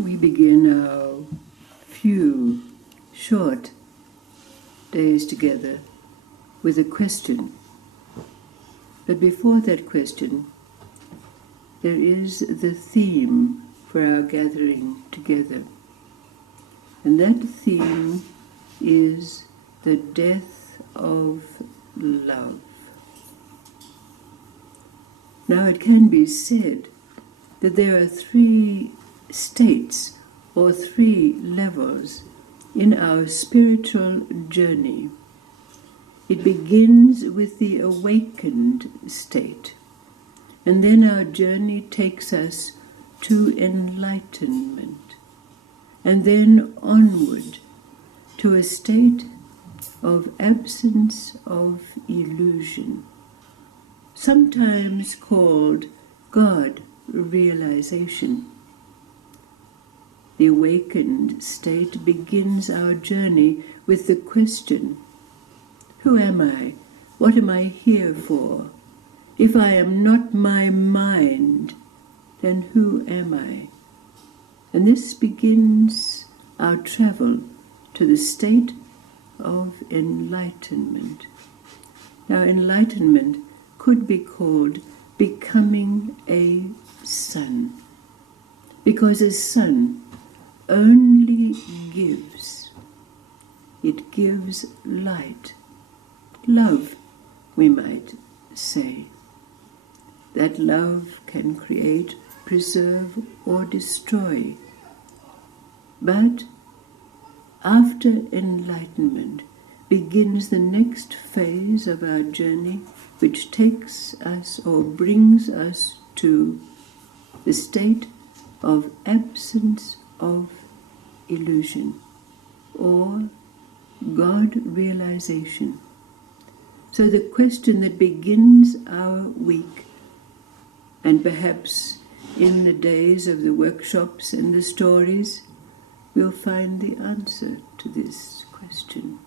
we begin our few short days together with a question. But before that question, there is the theme for our gathering together. And that theme is the death of love. Now it can be said that there are three states or three levels in our spiritual journey. It begins with the awakened state, and then our journey takes us to enlightenment, and then onward to a state of absence of illusion, sometimes called God realization. The awakened state begins our journey with the question, who am I? What am I here for? If I am not my mind, then who am I? And this begins our travel to the state of enlightenment. Now, enlightenment could be called becoming a sun, because a sun only gives. It gives light, love, we might say. That love can create, preserve, or destroy. But after enlightenment begins the next phase of our journey, which takes us or brings us to the state of absence of illusion, or God realization. So the question that begins our week, and perhaps in the days of the workshops and the stories, we'll find the answer to this question.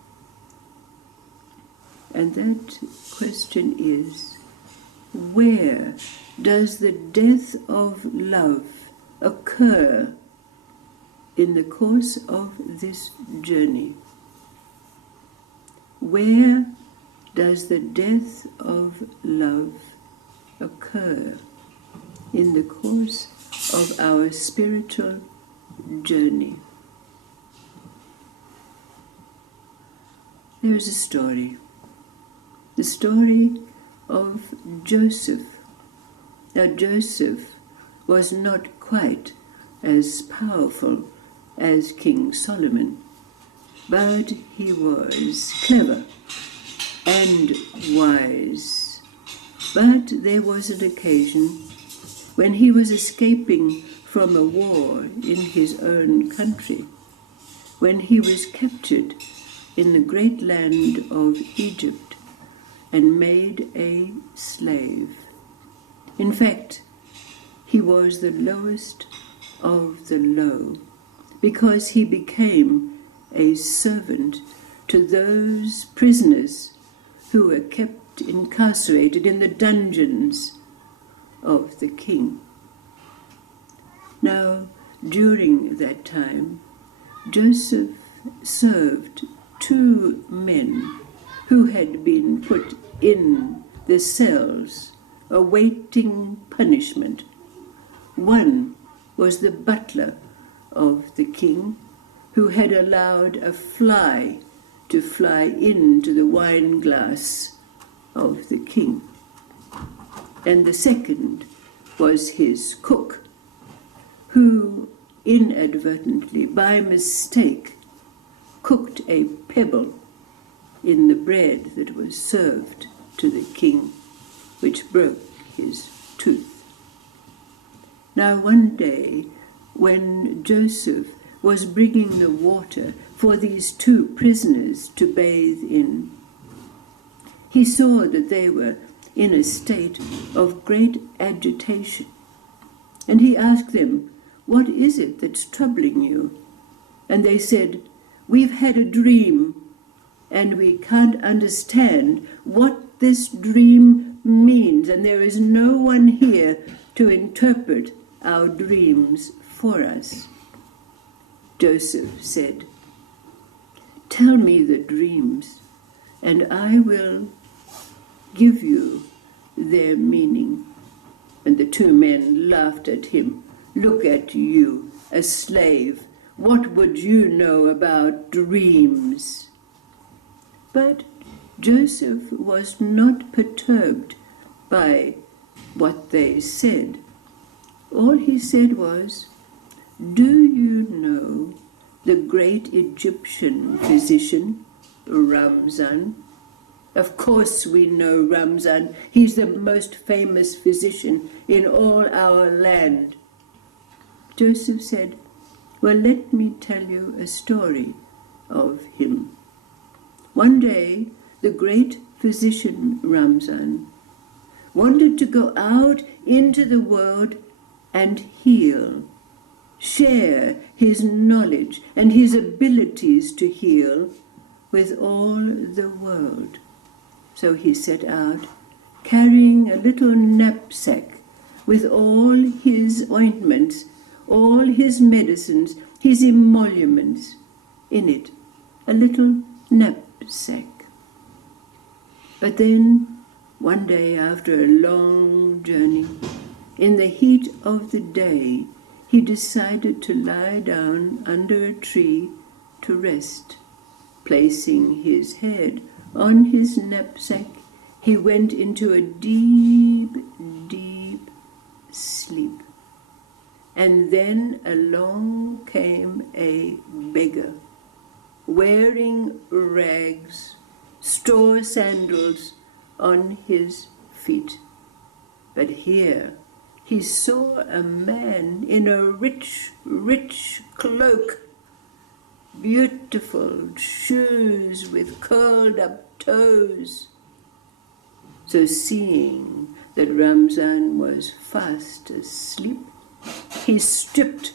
And that question is, where does the death of love occur in the course of this journey? Where does the death of love occur in the course of our spiritual journey? There is a story. The story of Joseph. Now, Joseph was not quite as powerful as King Solomon, but he was clever and wise. But there was an occasion when he was escaping from a war in his own country, when he was captured in the great land of Egypt and made a slave. In fact, he was the lowest of the low, because he became a servant to those prisoners who were kept incarcerated in the dungeons of the king. Now, during that time, Joseph served two men who had been put in the cells awaiting punishment. One was the butler of the king, who had allowed a fly to fly into the wine glass of the king. And the second was his cook, who inadvertently, by mistake, cooked a pebble in the bread that was served to the king, which broke his tooth. Now one day, when Joseph was bringing the water for these two prisoners to bathe in, he saw that they were in a state of great agitation. And he asked them, "What is it that's troubling you?" And they said, "We've had a dream, and we can't understand what this dream means, and there is no one here to interpret our dreams for us." Joseph said, "Tell me the dreams, and I will give you their meaning." And the two men laughed at him. "Look at you, a slave. What would you know about dreams?" But Joseph was not perturbed by what they said. All he said was, "Do you know the great Egyptian physician, Ramzan?" "Of course we know Ramzan. He's the most famous physician in all our land." Joseph said, "Well, let me tell you a story of him. One day, the great physician Ramzan wanted to go out into the world and heal, share his knowledge and his abilities to heal with all the world. So he set out, carrying a little knapsack with all his ointments, all his medicines, his emoluments in it, a little knapsack. But then, one day after a long journey, in the heat of the day, he decided to lie down under a tree to rest. Placing his head on his knapsack, he went into a deep, deep sleep. And then along came a beggar, wearing rags, straw sandals on his feet. But here he saw a man in a rich, rich cloak, beautiful shoes with curled up toes. So seeing that Ramzan was fast asleep, he stripped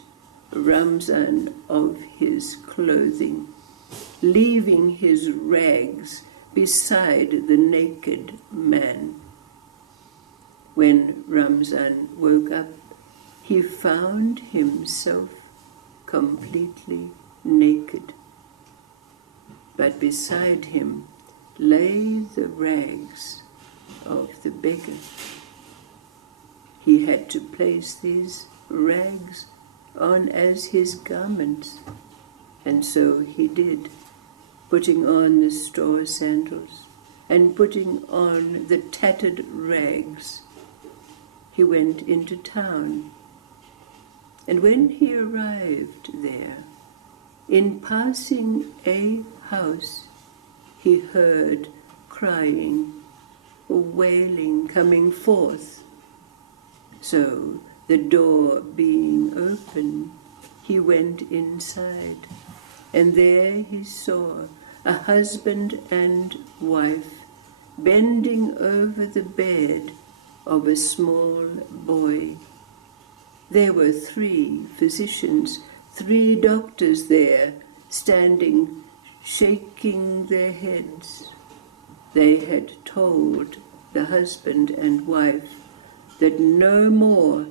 Ramzan of his clothing, leaving his rags beside the naked man. When Ramzan woke up, he found himself completely naked. But beside him lay the rags of the beggar. He had to place these rags on as his garments, and so he did, putting on the straw sandals and putting on the tattered rags. He went into town, and when he arrived there, in passing a house, he heard crying, wailing coming forth. So, the door being open, he went inside, and there he saw a husband and wife bending over the bed of a small boy. There were 3 physicians, 3 doctors there, standing, shaking their heads. They had told the husband and wife that no more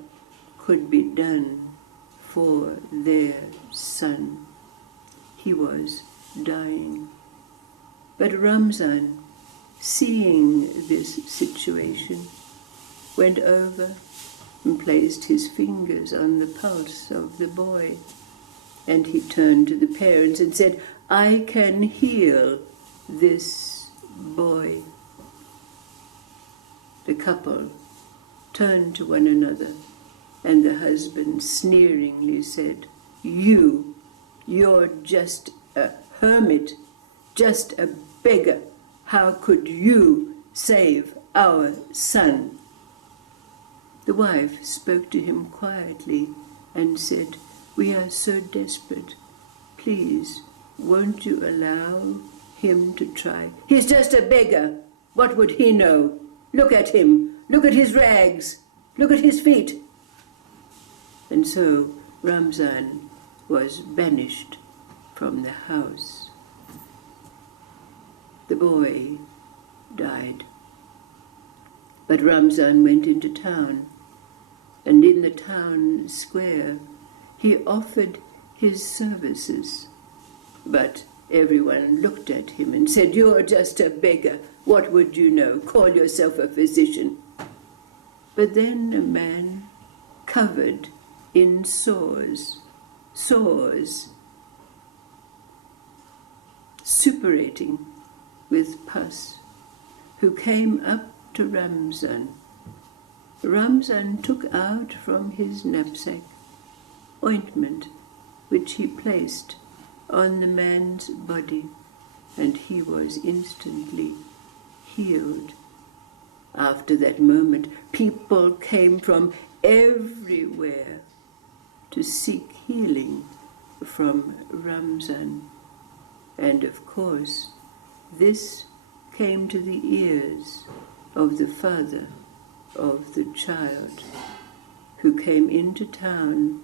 could be done for their son. He was dying. But Ramzan, seeing this situation, went over and placed his fingers on the pulse of the boy. And he turned to the parents and said, "I can heal this boy." The couple turned to one another, and the husband sneeringly said, You're just a hermit, just a beggar. How could you save our son?" The wife spoke to him quietly and said, "We are so desperate. Please, won't you allow him to try?" "He's just a beggar. What would he know? Look at him. Look at his rags. Look at his feet." And so Ramzan was banished from the house. The boy died. But Ramzan went into town, and in the town square he offered his services. But everyone looked at him and said, "You're just a beggar. What would you know? Call yourself a physician." But then a man covered in sores, suppurating with pus, who came up to Ramzan. Ramzan took out from his knapsack ointment, which he placed on the man's body, and he was instantly healed. After that moment, people came from everywhere to seek healing from Ramzan. And of course, this came to the ears of the father of the child, who came into town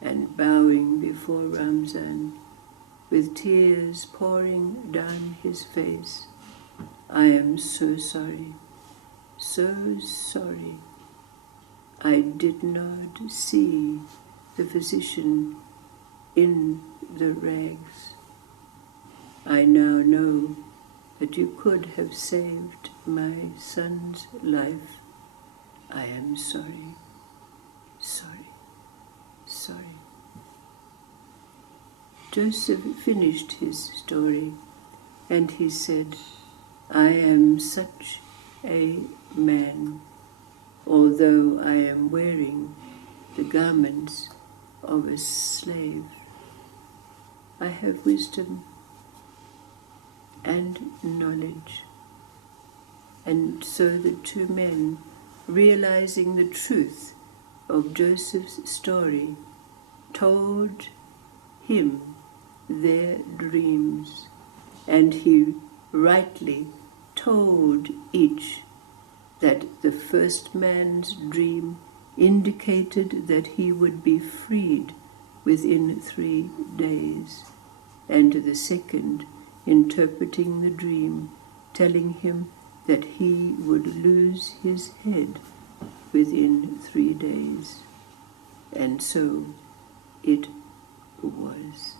and bowing before Ramzan, with tears pouring down his face. "I am so sorry, so sorry. I did not see the physician in the rags. I now know that you could have saved my son's life. I am sorry, sorry, sorry." Joseph finished his story, and he said, "I am such a man, although I am wearing the garments of a slave. I have wisdom and knowledge." And so the two men, realizing the truth of Joseph's story, told him their dreams, and he rightly told each that the first man's dream indicated that he would be freed within 3 days, and the second interpreting the dream, telling him that he would lose his head within 3 days. And so it was.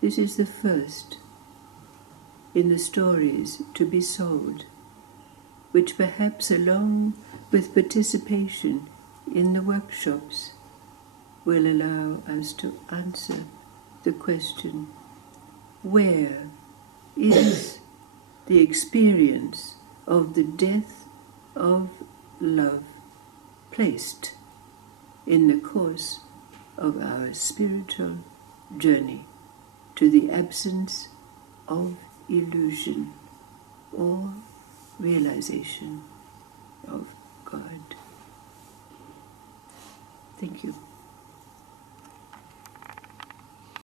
This is the first in the stories to be sold, which perhaps, along with participation in the workshops, will allow us to answer the question, where is the experience of the death of love placed in the course of our spiritual journey to the absence of illusion or realization of God? Thank you.